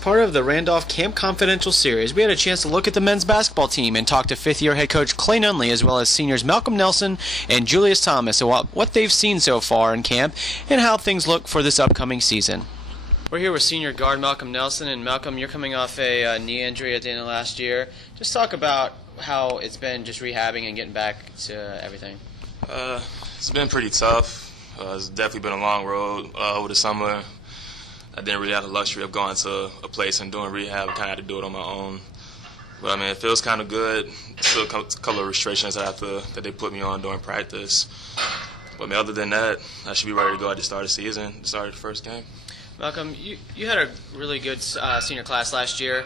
Part of the Randolph Camp Confidential series, we had a chance to look at the men's basketball team and talk to fifth-year head coach Clay Nunley as well as seniors Malcolm Nelson and Julius Thomas about what they've seen so far in camp and how things look for this upcoming season. We're here with senior guard Malcolm Nelson, and Malcolm, you're coming off a knee injury at the end of last year. Just talk about how it's been just rehabbing and getting back to everything. It's been pretty tough. It's definitely been a long road over the summer. I didn't really have the luxury of going to a place and doing rehab. I kind of had to do it on my own. But, I mean, it feels kind of good. Still a couple of restrictions that they put me on during practice. But, I mean, other than that, I should be ready to go at the start of the season, the start of the first game. Malcolm, you had a really good senior class last year,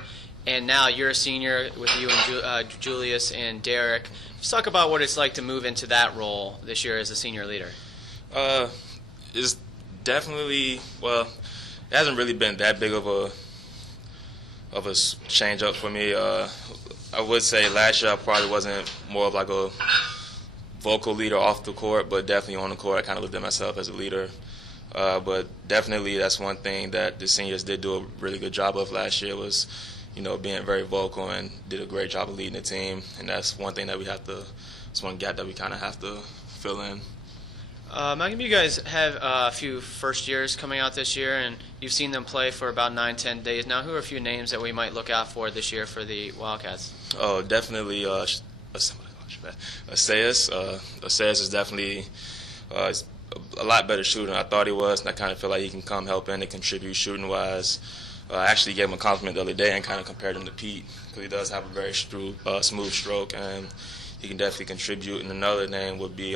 and now you're a senior with you and Julius and Derek. Just talk about what it's like to move into that role this year as a senior leader. It's definitely, well, it hasn't really been that big of a change up for me. I would say last year I probably wasn't more of like a vocal leader off the court, but definitely on the court I kind of looked at myself as a leader. But definitely that's one thing that the seniors did do a really good job of last year was, being very vocal and did a great job of leading the team. And that's one thing that it's one gap that we kind of have to fill in. Malcolm, you guys have a few first years coming out this year, and you've seen them play for about 9-10 days now. Who are a few names that we might look out for this year for the Wildcats? Oh, definitely Asayas. Asayas is definitely a lot better shooter than I thought he was, and I kind of feel like he can come help in and contribute shooting-wise. I actually gave him a compliment the other day and kind of compared him to Pete because he does have a very smooth stroke, and he can definitely contribute. And another name would be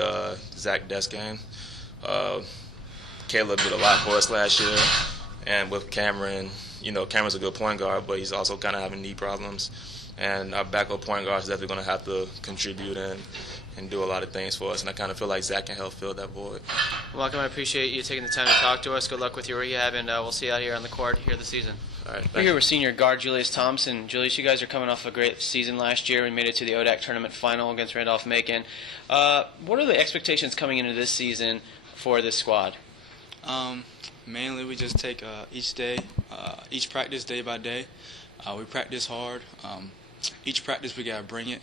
Zach Desgain. Caleb did a lot for us last year, and with Cameron, Cameron's a good point guard, but he's also kind of having knee problems. And our backup point guard is definitely going to have to contribute and do a lot of things for us. And I kind of feel like Zach can help fill that void. Malcolm, I appreciate you taking the time to talk to us. Good luck with your rehab, and we'll see you out here on the court here this season. All right. We're here with senior guard Julius Thompson. Julius, you guys are coming off a great season last year. We made it to the ODAC tournament final against Randolph-Macon. What are the expectations coming into this season for this squad? Mainly we just take each practice day by day. We practice hard. Each practice we got to bring it.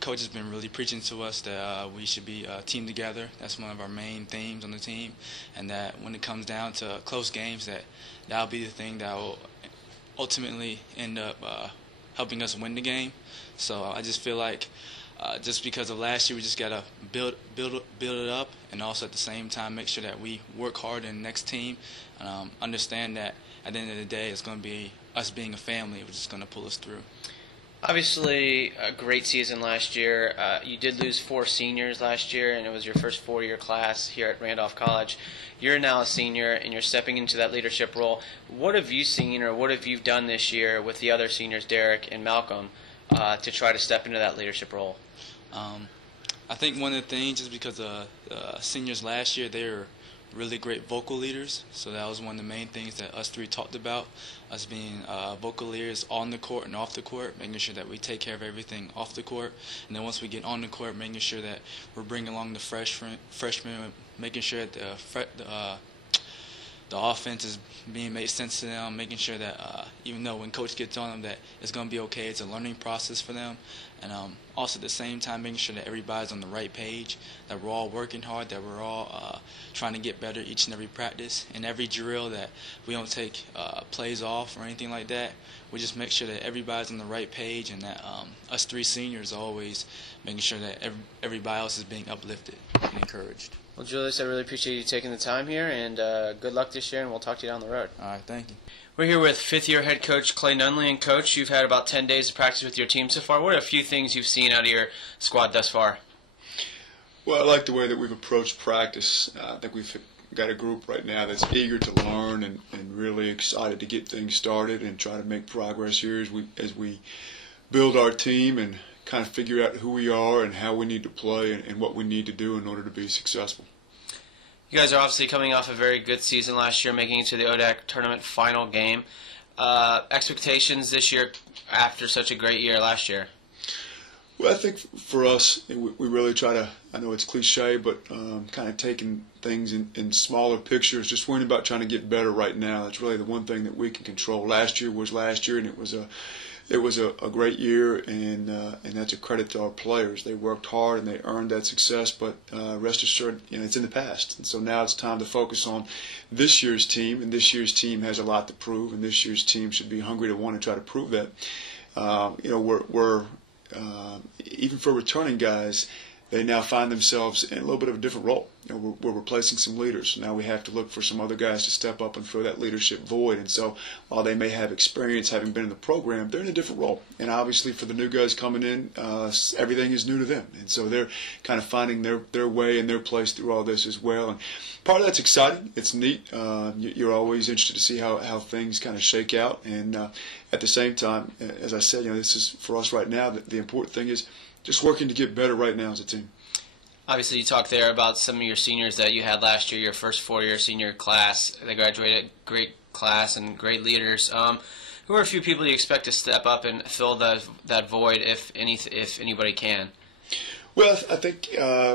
Coach has been really preaching to us that we should be a team together. That's one of our main themes on the team, and that when it comes down to close games, that'll be the thing that will ultimately end up helping us win the game. So I just feel like just because of last year, we just got to build it up, and also at the same time make sure that we work hard in the next team, and understand that at the end of the day, it's going to be us being a family, which is going to pull us through. Obviously, a great season last year. You did lose 4 seniors last year, and it was your first 4-year class here at Randolph College. You're now a senior, and you're stepping into that leadership role. What have you seen, or what have you done this year with the other seniors, Derek and Malcolm, to try to step into that leadership role? I think one of the things is because the seniors last year, they were really great vocal leaders, so that was one of the main things that us 3 talked about, us being vocal leaders on the court and off the court, making sure that we take care of everything off the court, and then once we get on the court, making sure that we're bringing along the freshmen, making sure that the offense is being made sense to them, making sure that even though when coach gets on them that it's going to be okay, it's a learning process for them, and also at the same time making sure that everybody's on the right page, that we're all working hard, that we're all trying to get better each and every practice, and every drill, that we don't take plays off or anything like that. We just make sure that everybody's on the right page, and that us 3 seniors are always making sure that everybody else is being uplifted and encouraged. Well, Julius, I really appreciate you taking the time here, and good luck this year, and we'll talk to you down the road. All right, thank you. We're here with fifth-year head coach Clay Nunley. And, Coach, you've had about 10 days of practice with your team so far. What are a few things you've seen out of your squad thus far? Well, I like the way that we've approached practice. I think we've got a group right now that's eager to learn and really excited to get things started and try to make progress here as we build our team and kind of figure out who we are and how we need to play and what we need to do in order to be successful. You guys are obviously coming off a very good season last year, making it to the ODAC tournament final game. Expectations this year after such a great year last year? Well, I think for us, we really try to, I know it's cliche, but kind of taking things in smaller pictures, just worrying about trying to get better right now. That's really the one thing that we can control. Last year was last year, and it was a great year, and that's a credit to our players. They worked hard and they earned that success, but rest assured, it's in the past. And so now it's time to focus on this year's team, and this year's team has a lot to prove, and this year's team should be hungry to want to try to prove that. We're even for returning guys, they now find themselves in a little bit of a different role. We're replacing some leaders. Now we have to look for some other guys to step up and fill that leadership void. And so while they may have experience having been in the program, they're in a different role. And obviously for the new guys coming in, everything is new to them. And so they're kind of finding their way and their place through all this as well. And part of that's exciting. It's neat. You're always interested to see how things kind of shake out. And at the same time, as I said, this is for us right now, the important thing is just working to get better right now as a team. Obviously, you talked there about some of your seniors that you had last year, your first four-year senior class. They graduated, great class and great leaders. Who are a few people you expect to step up and fill that void, if anybody can? Well, I think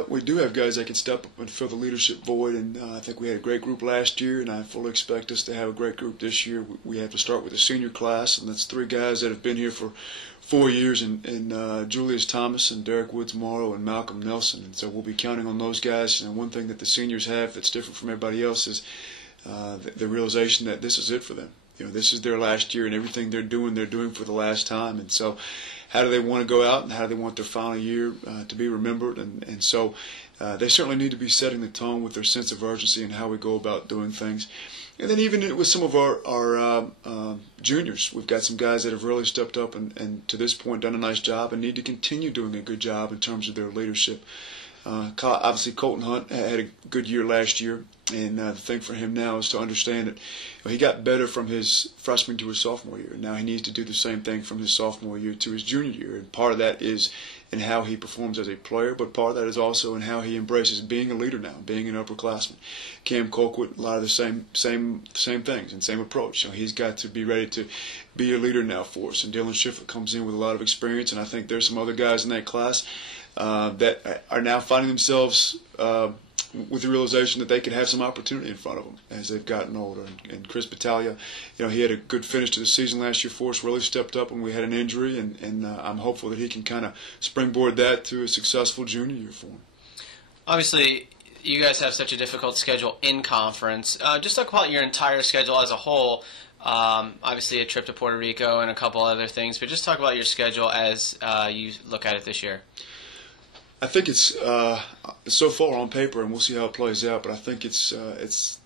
we do have guys that can step up and fill the leadership void, and I think we had a great group last year, and I fully expect us to have a great group this year. We have to start with the senior class, and that's 3 guys that have been here for 4 years, and Julius Thomas and Derek Woods-Morrow and Malcolm Nelson, and so we'll be counting on those guys. And one thing that the seniors have that's different from everybody else is the realization that this is it for them. This is their last year, and everything they're doing for the last time, and so how do they want to go out, and how do they want their final year to be remembered? And so they certainly need to be setting the tone with their sense of urgency and how we go about doing things. And then even with some of our juniors, we've got some guys that have really stepped up and to this point done a nice job and need to continue doing a good job in terms of their leadership. Obviously, Colton Hunt had a good year last year, and the thing for him now is to understand that he got better from his freshman to his sophomore year. Now he needs to do the same thing from his sophomore year to his junior year, and part of that is in how he performs as a player, but part of that is also in how he embraces being a leader now, being an upperclassman. Cam Colquitt, a lot of the same things and same approach. He's got to be ready to be a leader now for us, and Dylan Schiffer comes in with a lot of experience, and I think there's some other guys in that class that are now finding themselves with the realization that they could have some opportunity in front of them as they've gotten older. And Chris Battaglia, he had a good finish to the season last year for us, really stepped up when we had an injury, and I'm hopeful that he can kind of springboard that to a successful junior year for him. Obviously, you guys have such a difficult schedule in conference. Just talk about your entire schedule as a whole. Obviously, a trip to Puerto Rico and a couple other things, but just talk about your schedule as you look at it this year. I think it's so far on paper, and we'll see how it plays out, but I think it's as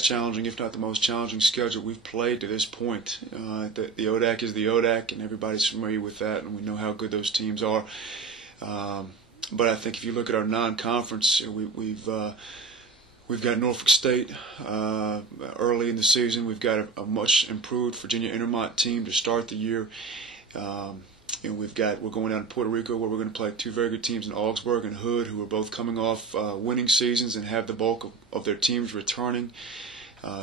challenging, if not the most challenging schedule we've played to this point. The ODAC is the ODAC, and everybody's familiar with that, and we know how good those teams are. But I think if you look at our non-conference, we've got Norfolk State early in the season. We've got a much improved Virginia Intermont team to start the year. We're going down to Puerto Rico where we're going to play 2 very good teams in Augsburg and Hood, who are both coming off winning seasons and have the bulk of their teams returning.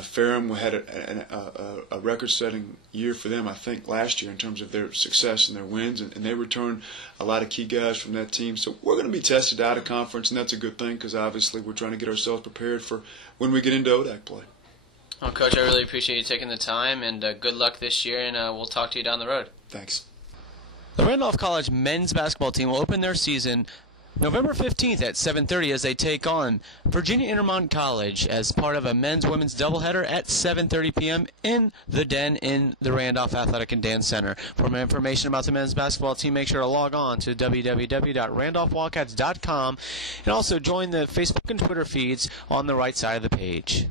Ferrum had a record-setting year for them, I think, last year in terms of their success and their wins, and they returned a lot of key guys from that team. So we're going to be tested out of conference, and that's a good thing because obviously we're trying to get ourselves prepared for when we get into ODAC play. Well, Coach, I really appreciate you taking the time, and good luck this year, and we'll talk to you down the road. Thanks. The Randolph College men's basketball team will open their season November 15th at 7:30 as they take on Virginia Intermont College as part of a men's-women's doubleheader at 7:30 p.m. in the Den in the Randolph Athletic and Dance Center. For more information about the men's basketball team, make sure to log on to www.randolphwildcats.com and also join the Facebook and Twitter feeds on the right side of the page.